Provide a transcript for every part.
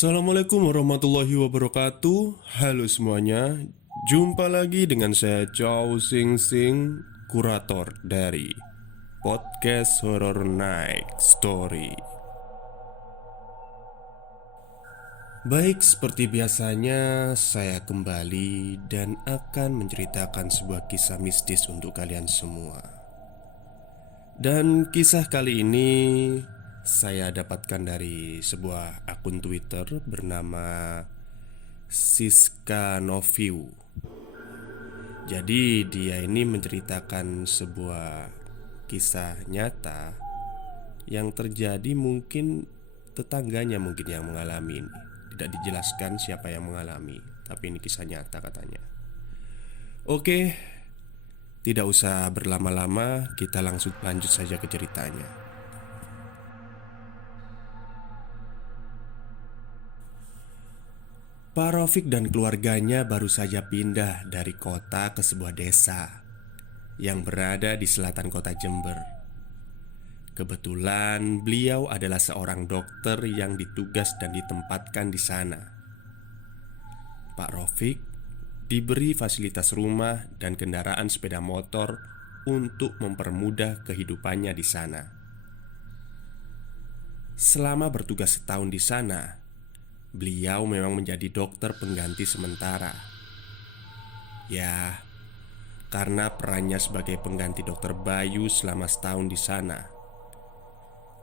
Assalamualaikum warahmatullahi wabarakatuh. Halo semuanya. Jumpa lagi dengan saya Chow Sing Sing, kurator dari podcast Horror Night Story. Baik, seperti biasanya saya kembali dan akan menceritakan sebuah kisah mistis untuk kalian semua. Dan kisah kali ini saya dapatkan dari sebuah akun Twitter bernama Siska Noviu. Jadi dia ini menceritakan sebuah kisah nyata yang terjadi, mungkin tetangganya mungkin yang mengalami ini. Tidak dijelaskan siapa yang mengalami, tapi ini kisah nyata katanya. Oke, tidak usah berlama-lama, kita langsung lanjut saja ke ceritanya. Pak Rofik dan keluarganya baru saja pindah dari kota ke sebuah desa yang berada di selatan kota Jember. Kebetulan beliau adalah seorang dokter yang ditugas dan ditempatkan di sana. Pak Rofik diberi fasilitas rumah dan kendaraan sepeda motor untuk mempermudah kehidupannya di sana. Selama bertugas setahun di sana, beliau memang menjadi dokter pengganti sementara. Ya, karena perannya sebagai pengganti dokter Bayu selama setahun di sana,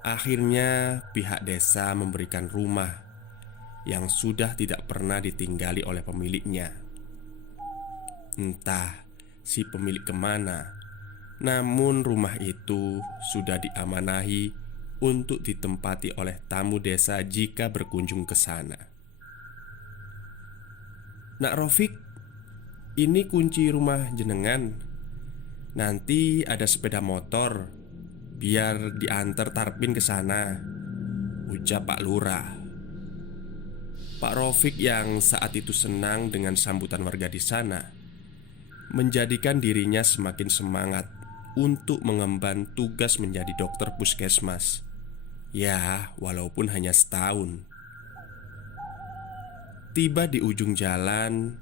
akhirnya pihak desa memberikan rumah yang sudah tidak pernah ditinggali oleh pemiliknya. Entah si pemilik kemana, namun rumah itu sudah diamanahi untuk ditempati oleh tamu desa jika berkunjung ke sana. Nak Rofik, ini kunci rumah jenengan. Nanti ada sepeda motor, biar diantar Tarpin ke sana, ucap Pak Lurah. Pak Rofik yang saat itu senang dengan sambutan warga di sana menjadikan dirinya semakin semangat untuk mengemban tugas menjadi dokter puskesmas. Ya, walaupun hanya setahun. Tiba di ujung jalan,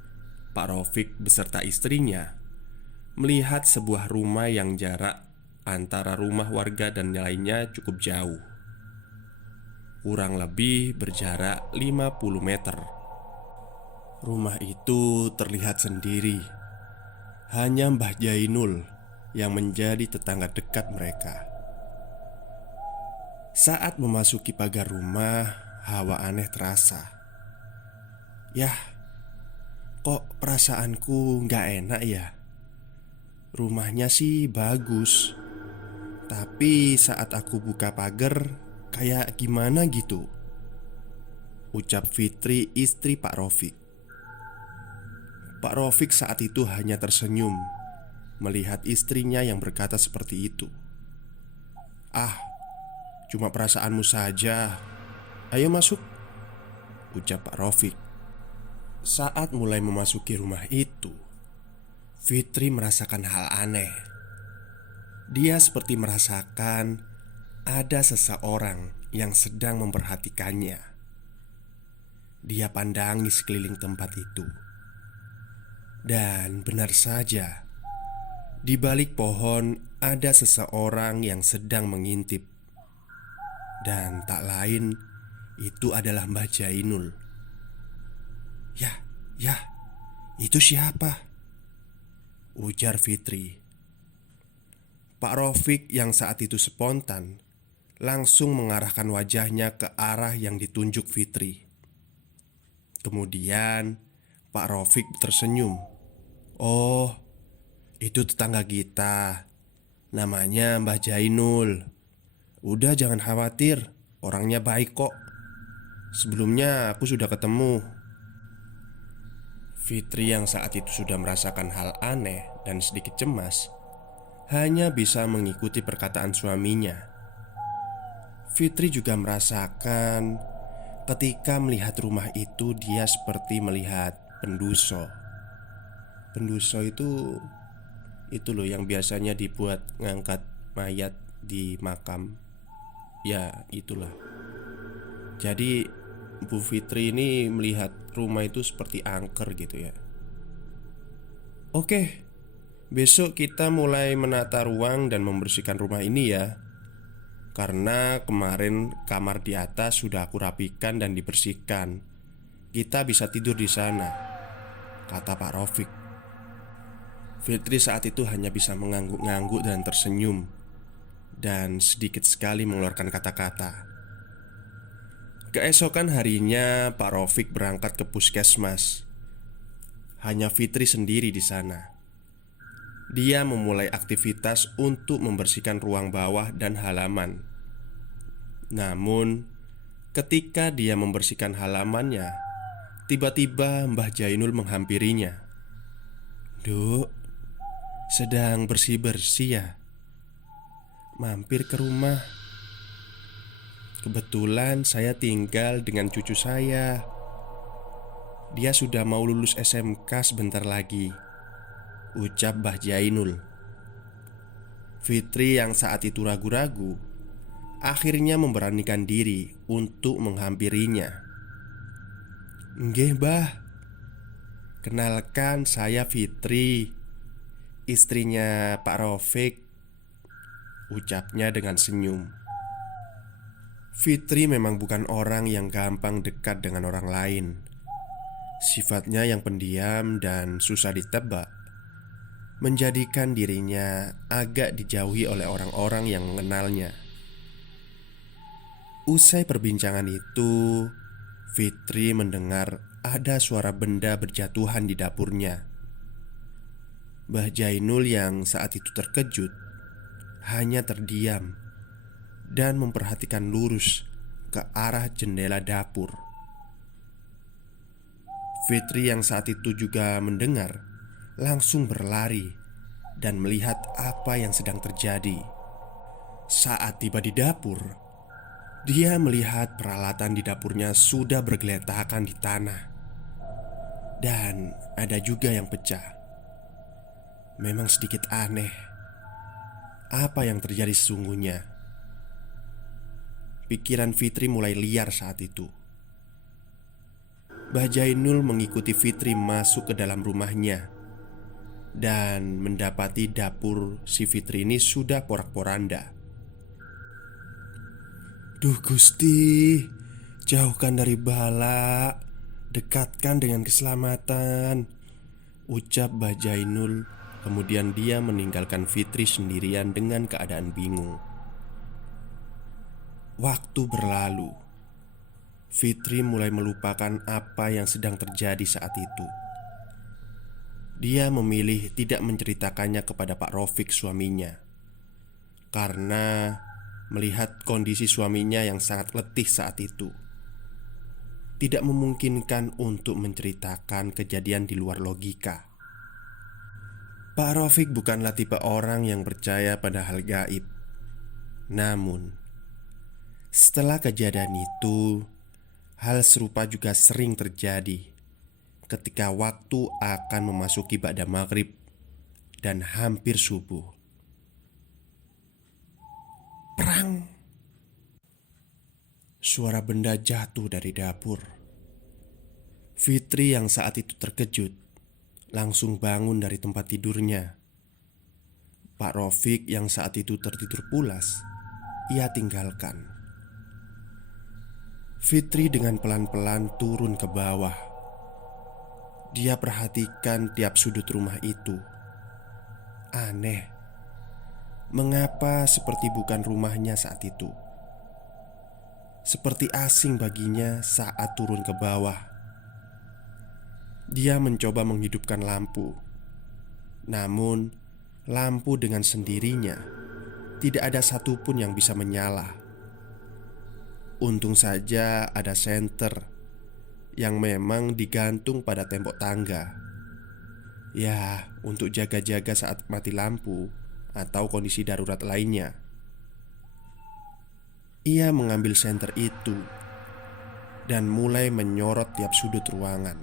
Pak Rofik beserta istrinya melihat sebuah rumah yang jarak antara rumah warga dan lainnya cukup jauh. Kurang lebih berjarak 50 meter. Rumah itu terlihat sendiri. Hanya Mbah Jainul yang menjadi tetangga dekat mereka. Saat memasuki pagar rumah, hawa aneh terasa. Yah, kok perasaanku nggak enak ya? Rumahnya sih bagus, tapi saat aku buka pagar, kayak gimana gitu, ucap Fitri, istri Pak Rofik. Pak Rofik saat itu hanya tersenyum melihat istrinya yang berkata seperti itu. Ah, cuma perasaanmu saja. Ayo masuk, ucap Pak Rofik. Saat mulai memasuki rumah itu, Fitri merasakan hal aneh. Dia seperti merasakan ada seseorang yang sedang memperhatikannya. Dia pandangi sekeliling tempat itu. Dan benar saja, di balik pohon ada seseorang yang sedang mengintip. Dan tak lain, itu adalah Mbah Jainul. Ya, itu siapa? Ujar Fitri. Pak Rofik yang saat itu spontan langsung mengarahkan wajahnya ke arah yang ditunjuk Fitri. Kemudian Pak Rofik tersenyum. Oh, itu tetangga kita. Namanya Mbah Jainul. Udah, jangan khawatir, orangnya baik kok. Sebelumnya aku sudah ketemu. Fitri yang saat itu sudah merasakan hal aneh dan sedikit cemas hanya bisa mengikuti perkataan suaminya. Fitri juga merasakan ketika melihat rumah itu, dia seperti melihat penduso. Penduso itu loh yang biasanya dibuat ngangkat mayat di makam. Ya, itulah. Jadi Bu Fitri ini melihat rumah itu seperti angker gitu ya. Oke, besok kita mulai menata ruang dan membersihkan rumah ini ya. Karena kemarin kamar di atas sudah aku rapikan dan dibersihkan. Kita bisa tidur di sana, kata Pak Rofik. Fitri saat itu hanya bisa mengangguk-ngangguk dan tersenyum, dan sedikit sekali mengeluarkan kata-kata. Keesokan harinya Pak Rofik berangkat ke puskesmas. Hanya Fitri sendiri di sana. Dia memulai aktivitas untuk membersihkan ruang bawah dan halaman. Namun, ketika dia membersihkan halamannya, tiba-tiba Mbah Jainul menghampirinya. "Duk, sedang bersih-bersih ya? Mampir ke rumah. Kebetulan saya tinggal dengan cucu saya. Dia sudah mau lulus SMK sebentar lagi," ucap Mbah Jainul. Fitri yang saat itu ragu-ragu akhirnya memberanikan diri untuk menghampirinya. "Nggih, Mbah. Kenalkan, saya Fitri, istrinya Pak Rofik," ucapnya dengan senyum. Fitri memang bukan orang yang gampang dekat dengan orang lain. Sifatnya yang pendiam dan susah ditebak menjadikan dirinya agak dijauhi oleh orang-orang yang mengenalnya. Usai perbincangan itu, Fitri mendengar ada suara benda berjatuhan di dapurnya. Mbah Jainul yang saat itu terkejut hanya terdiam dan memperhatikan lurus ke arah jendela dapur. Fitri yang saat itu juga mendengar langsung berlari dan melihat apa yang sedang terjadi. Saat tiba di dapur, dia melihat peralatan di dapurnya sudah bergeletakan di tanah, dan ada juga yang pecah. Memang sedikit aneh. Apa yang terjadi sesungguhnya? Pikiran Fitri mulai liar saat itu. Mbah Jainul mengikuti Fitri masuk ke dalam rumahnya dan mendapati dapur si Fitri ini sudah porak-poranda. "Duh Gusti, jauhkan dari bala, dekatkan dengan keselamatan," ucap Mbah Jainul. Kemudian dia meninggalkan Fitri sendirian dengan keadaan bingung. Waktu berlalu. Fitri mulai melupakan apa yang sedang terjadi saat itu. Dia memilih tidak menceritakannya kepada Pak Rofik suaminya, karena melihat kondisi suaminya yang sangat letih saat itu, tidak memungkinkan untuk menceritakan kejadian di luar logika. Pak Rofik bukanlah tipe orang yang percaya pada hal gaib. Namun, setelah kejadian itu, hal serupa juga sering terjadi ketika waktu akan memasuki ba'da maghrib dan hampir subuh. Perang! Suara benda jatuh dari dapur. Fitri yang saat itu terkejut langsung bangun dari tempat tidurnya. Pak Rofik yang saat itu tertidur pulas, ia tinggalkan. Fitri dengan pelan-pelan turun ke bawah. Dia perhatikan tiap sudut rumah itu. Aneh, mengapa seperti bukan rumahnya saat itu? Seperti asing baginya saat turun ke bawah. Dia mencoba menghidupkan lampu. Namun, lampu dengan sendirinya tidak ada satupun yang bisa menyala. Untung saja ada senter yang memang digantung pada tembok tangga. Ya, untuk jaga-jaga saat mati lampu atau kondisi darurat lainnya. Ia mengambil senter itu dan mulai menyorot tiap sudut ruangan.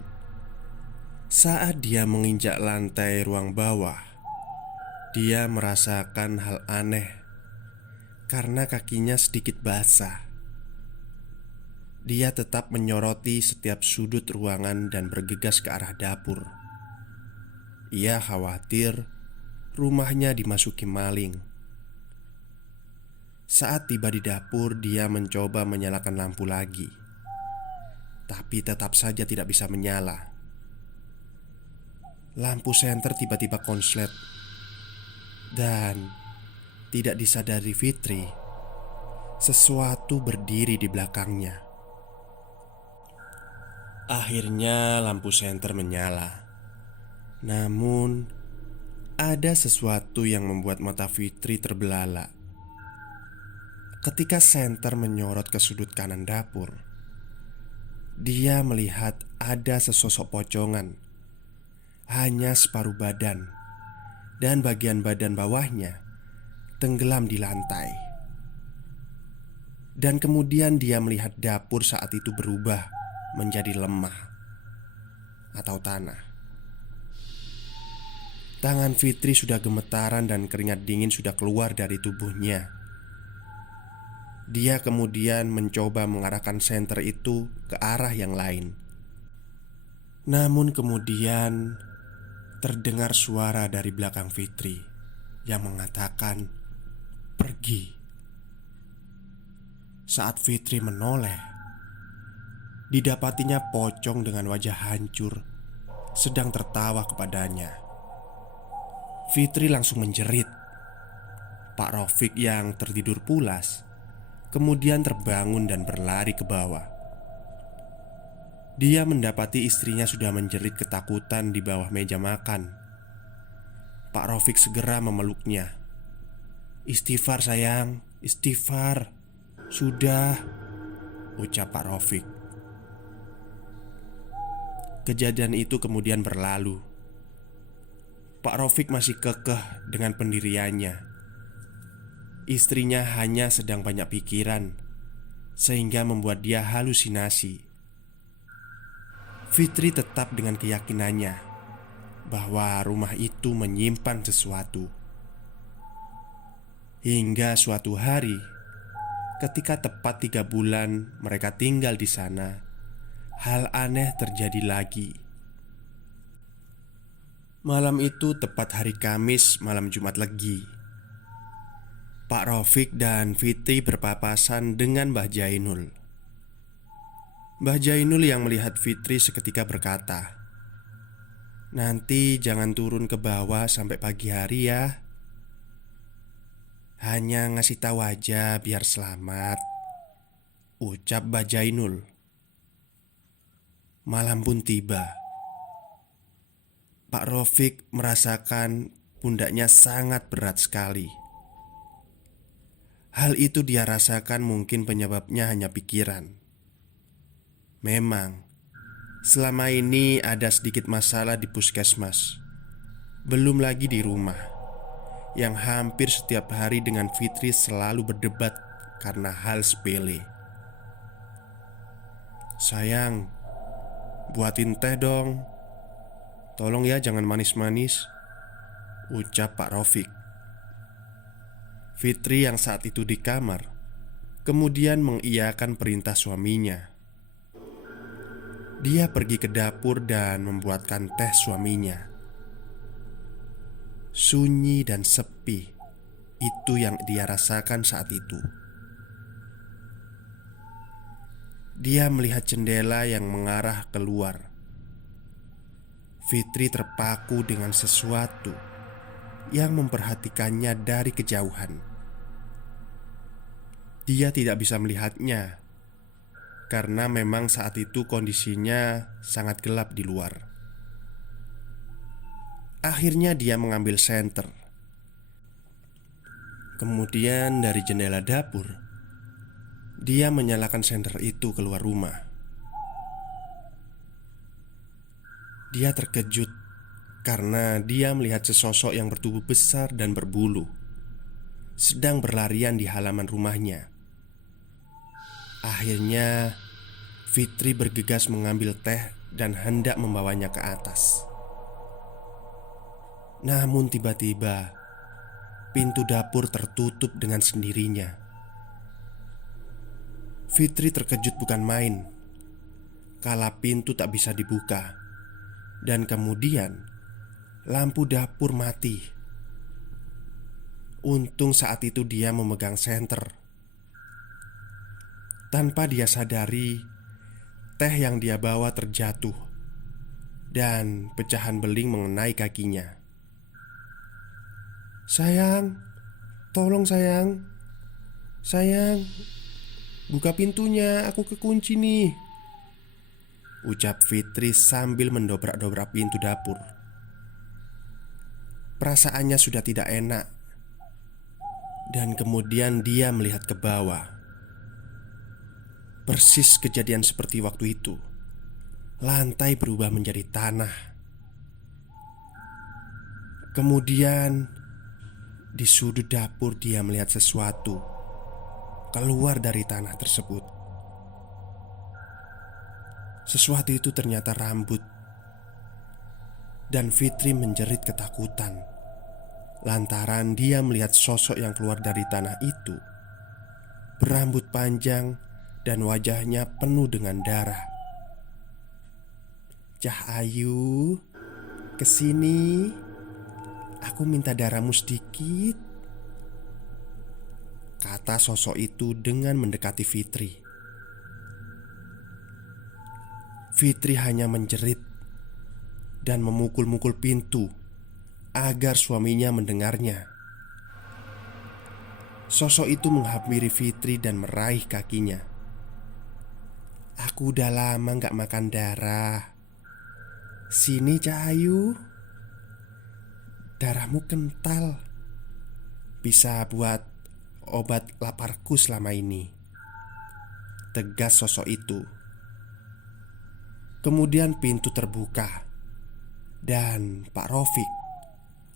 Saat dia menginjak lantai ruang bawah, dia merasakan hal aneh karena kakinya sedikit basah. Dia tetap menyoroti setiap sudut ruangan dan bergegas ke arah dapur. Ia khawatir rumahnya dimasuki maling. Saat tiba di dapur, dia mencoba menyalakan lampu lagi, tapi tetap saja tidak bisa menyala. Lampu senter tiba-tiba konslet, dan tidak disadari Fitri, sesuatu berdiri di belakangnya. Akhirnya lampu senter menyala. Namun ada sesuatu yang membuat mata Fitri terbelalak. Ketika senter menyorot ke sudut kanan dapur, dia melihat ada sesosok pocongan, hanya separuh badan, dan bagian badan bawahnya tenggelam di lantai. Dan kemudian dia melihat dapur saat itu berubah menjadi lemah atau tanah. Tangan Fitri sudah gemetaran dan keringat dingin sudah keluar dari tubuhnya. Dia kemudian mencoba mengarahkan senter itu ke arah yang lain. Namun kemudian terdengar suara dari belakang Fitri yang mengatakan, "Pergi." Saat Fitri menoleh, didapatinya pocong dengan wajah hancur sedang tertawa kepadanya. Fitri langsung menjerit. Pak Rofik yang tertidur pulas kemudian terbangun dan berlari ke bawah. Dia mendapati istrinya sudah menjerit ketakutan di bawah meja makan. Pak Rofik segera memeluknya. "Istighfar sayang, istighfar. Sudah," ucap Pak Rofik. Kejadian itu kemudian berlalu. Pak Rofik masih kekeh dengan pendiriannya. Istrinya hanya sedang banyak pikiran, sehingga membuat dia halusinasi. Fitri tetap dengan keyakinannya bahwa rumah itu menyimpan sesuatu. Hingga suatu hari, ketika tepat 3 bulan mereka tinggal di sana, hal aneh terjadi lagi. Malam itu tepat hari Kamis, malam Jumat Legi. Pak Rofik dan Fitri berpapasan dengan Mbah Jainul. Mbah Jainul yang melihat Fitri seketika berkata, "Nanti jangan turun ke bawah sampai pagi hari ya. Hanya ngasih tahu aja biar selamat," ucap Mbah Jainul. Malam pun tiba. Pak Rofik merasakan pundaknya sangat berat sekali. Hal itu dia rasakan mungkin penyebabnya hanya pikiran. Memang, selama ini ada sedikit masalah di puskesmas, belum lagi di rumah, yang hampir setiap hari dengan Fitri selalu berdebat karena hal sepele. "Sayang, buatin teh dong. Tolong ya jangan manis-manis," ucap Pak Rofik. Fitri yang saat itu di kamar kemudian mengiyakan perintah suaminya. Dia pergi ke dapur dan membuatkan teh suaminya. Sunyi dan sepi, itu yang dia rasakan saat itu. Dia melihat jendela yang mengarah keluar. Fitri terpaku dengan sesuatu yang memperhatikannya dari kejauhan. Dia tidak bisa melihatnya karena memang saat itu kondisinya sangat gelap di luar. Akhirnya dia mengambil senter. Kemudian dari jendela dapur, dia menyalakan senter itu keluar rumah. Dia terkejut karena dia melihat sesosok yang bertubuh besar dan berbulu sedang berlarian di halaman rumahnya. Akhirnya Fitri bergegas mengambil teh dan hendak membawanya ke atas. Namun tiba-tiba pintu dapur tertutup dengan sendirinya. Fitri terkejut bukan main kala pintu tak bisa dibuka. Dan kemudian lampu dapur mati. Untung saat itu dia memegang senter. Tanpa dia sadari, teh yang dia bawa terjatuh dan pecahan beling mengenai kakinya. "Sayang, tolong sayang. Sayang, buka pintunya, aku kekunci nih," ucap Fitri sambil mendobrak-dobrak pintu dapur. Perasaannya sudah tidak enak. Dan kemudian dia melihat ke bawah. Persis kejadian seperti waktu itu. Lantai berubah menjadi tanah. Kemudian di sudut dapur dia melihat sesuatu keluar dari tanah tersebut. Sesuatu itu ternyata rambut. Dan Fitri menjerit ketakutan lantaran dia melihat sosok yang keluar dari tanah itu berambut panjang dan wajahnya penuh dengan darah. "Cahayu, kesini. Aku minta darahmu sedikit," kata sosok itu dengan mendekati Fitri. Fitri hanya menjerit dan memukul-mukul pintu agar suaminya mendengarnya. Sosok itu menghampiri Fitri dan meraih kakinya. "Aku udah lama gak makan darah. Sini Cahayu, darahmu kental, bisa buat obat laparku selama ini," tegas sosok itu. Kemudian pintu terbuka dan Pak Rofik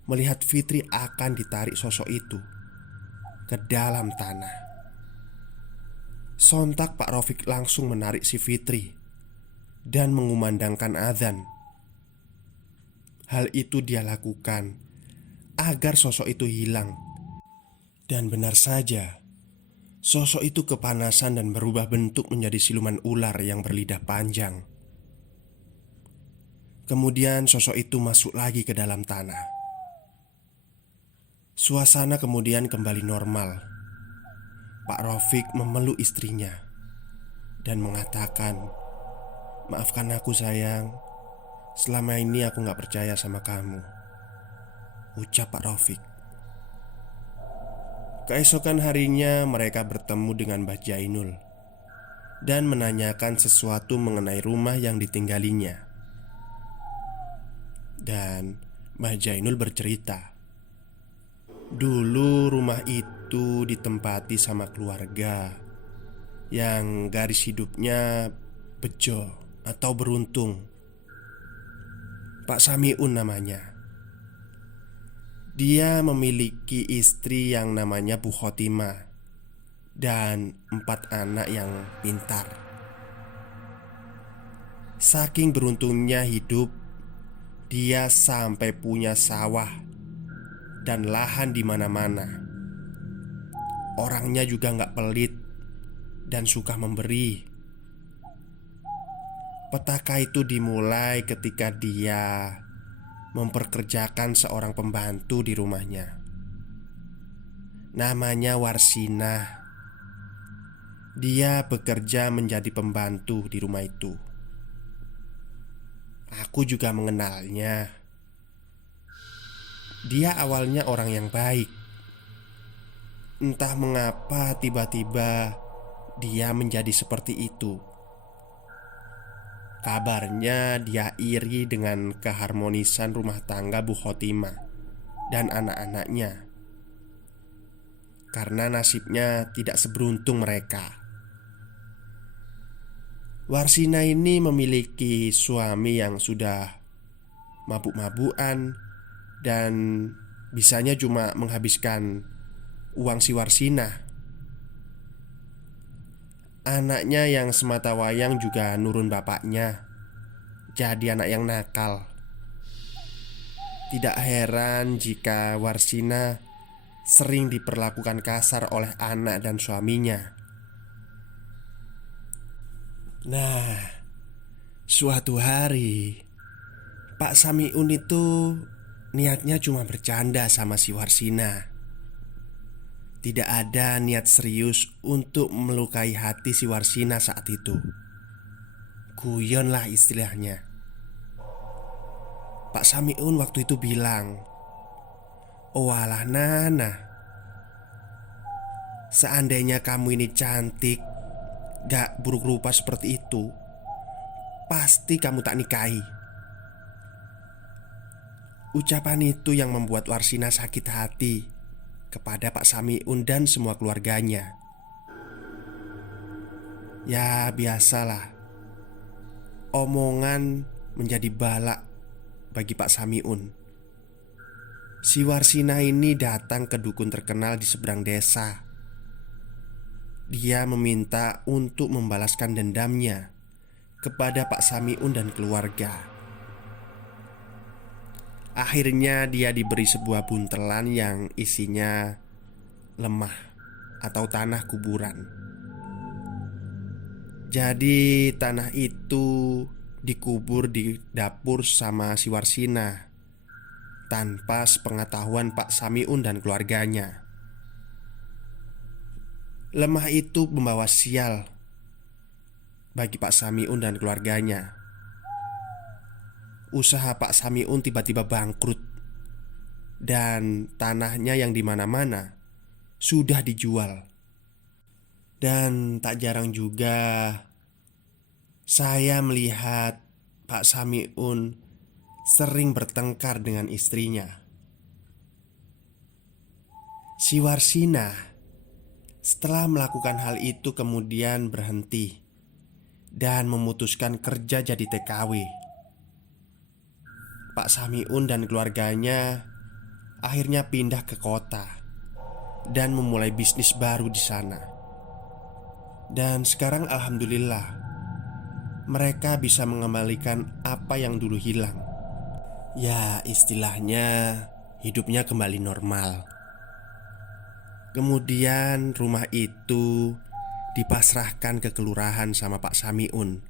melihat Fitri akan ditarik sosok itu ke dalam tanah. Sontak Pak Rofik langsung menarik si Fitri dan mengumandangkan azan. Hal itu dia lakukan agar sosok itu hilang. Dan benar saja, sosok itu kepanasan dan berubah bentuk menjadi siluman ular yang berlidah panjang. Kemudian sosok itu masuk lagi ke dalam tanah. Suasana kemudian kembali normal. Pak Rofik memeluk istrinya dan mengatakan, "Maafkan aku sayang, selama ini aku gak percaya sama kamu," ucap Pak Rofik. Keesokan harinya mereka bertemu dengan Mbah Jainul dan menanyakan sesuatu mengenai rumah yang ditinggalinya. Dan Mbah Jainul bercerita, dulu rumah itu ditempati sama keluarga yang garis hidupnya bejo atau beruntung. Pak Samiun namanya. Dia memiliki istri yang namanya Bu Khotimah dan 4 anak yang pintar. Saking beruntungnya hidup, dia sampai punya sawah dan lahan di mana-mana. Orangnya juga gak pelit dan suka memberi. Petaka itu dimulai ketika dia memperkerjakan seorang pembantu di rumahnya. Namanya Warsinah. Dia bekerja menjadi pembantu di rumah itu. Aku juga mengenalnya. Dia awalnya orang yang baik. Entah mengapa tiba-tiba dia menjadi seperti itu. Kabarnya dia iri dengan keharmonisan rumah tangga Bu Khotimah dan anak-anaknya, karena nasibnya tidak seberuntung mereka. Warsina ini memiliki suami yang sudah mabuk-mabukan dan bisanya cuma menghabiskan uang si Warsina. Anaknya yang semata wayang juga nurun bapaknya, jadi anak yang nakal. Tidak heran jika Warsina sering diperlakukan kasar oleh anak dan suaminya. Nah, suatu hari Pak Samiun itu niatnya cuma bercanda sama si Warsina. Tidak ada niat serius untuk melukai hati si Warsina saat itu. Guyon lah istilahnya. Pak Samiun waktu itu bilang, "Oh alah Nana, seandainya kamu ini cantik, gak buruk rupa seperti itu, pasti kamu tak nikahi." Ucapan itu yang membuat Warsina sakit hati kepada Pak Samiun dan semua keluarganya. Ya biasalah, omongan menjadi balak bagi Pak Samiun. Si Warsina ini datang ke dukun terkenal di seberang desa. Dia meminta untuk membalaskan dendamnya kepada Pak Samiun dan keluarga. Akhirnya dia diberi sebuah buntelan yang isinya lemah atau tanah kuburan. Jadi tanah itu dikubur di dapur sama si Warsina tanpa sepengetahuan Pak Samiun dan keluarganya. Lemah itu membawa sial bagi Pak Samiun dan keluarganya. Usaha Pak Samiun tiba-tiba bangkrut dan tanahnya yang di mana-mana sudah dijual. Dan tak jarang juga saya melihat Pak Samiun sering bertengkar dengan istrinya. Si Warsina setelah melakukan hal itu kemudian berhenti dan memutuskan kerja jadi TKW. Pak Samiun dan keluarganya akhirnya pindah ke kota dan memulai bisnis baru di sana. Dan sekarang alhamdulillah mereka bisa mengembalikan apa yang dulu hilang. Ya istilahnya hidupnya kembali normal. Kemudian rumah itu dipasrahkan ke kelurahan sama Pak Samiun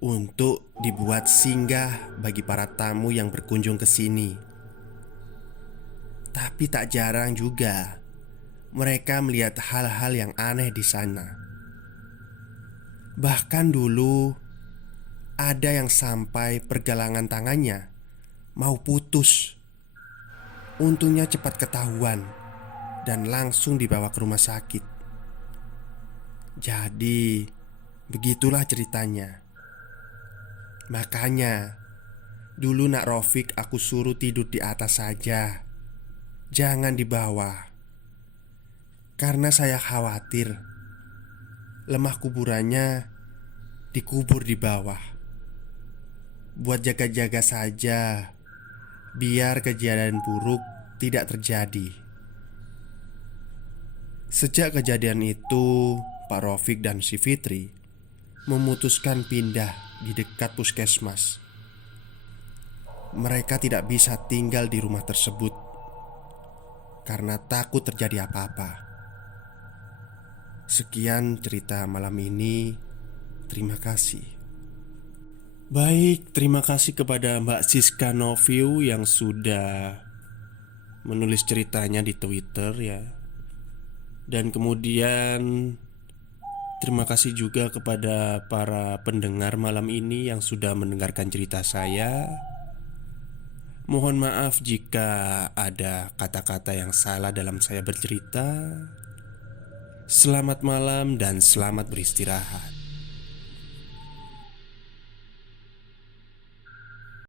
untuk dibuat singgah bagi para tamu yang berkunjung ke sini. Tapi tak jarang juga mereka melihat hal-hal yang aneh di sana. Bahkan dulu ada yang sampai pergelangan tangannya mau putus. Untungnya cepat ketahuan dan langsung dibawa ke rumah sakit. Jadi begitulah ceritanya. Makanya dulu Nak Rofik aku suruh tidur di atas saja, jangan di bawah. Karena saya khawatir lemah kuburannya dikubur di bawah. Buat jaga-jaga saja, biar kejadian buruk tidak terjadi. Sejak kejadian itu, Pak Rofik dan si Fitri memutuskan pindah di dekat puskesmas. Mereka tidak bisa tinggal di rumah tersebut karena takut terjadi apa-apa. Sekian cerita malam ini. Terima kasih. Baik, terima kasih kepada Mbak Siska Noviu yang sudah menulis ceritanya di Twitter ya. Dan kemudian terima kasih juga kepada para pendengar malam ini yang sudah mendengarkan cerita saya. Mohon maaf jika ada kata-kata yang salah dalam saya bercerita. Selamat malam dan selamat beristirahat.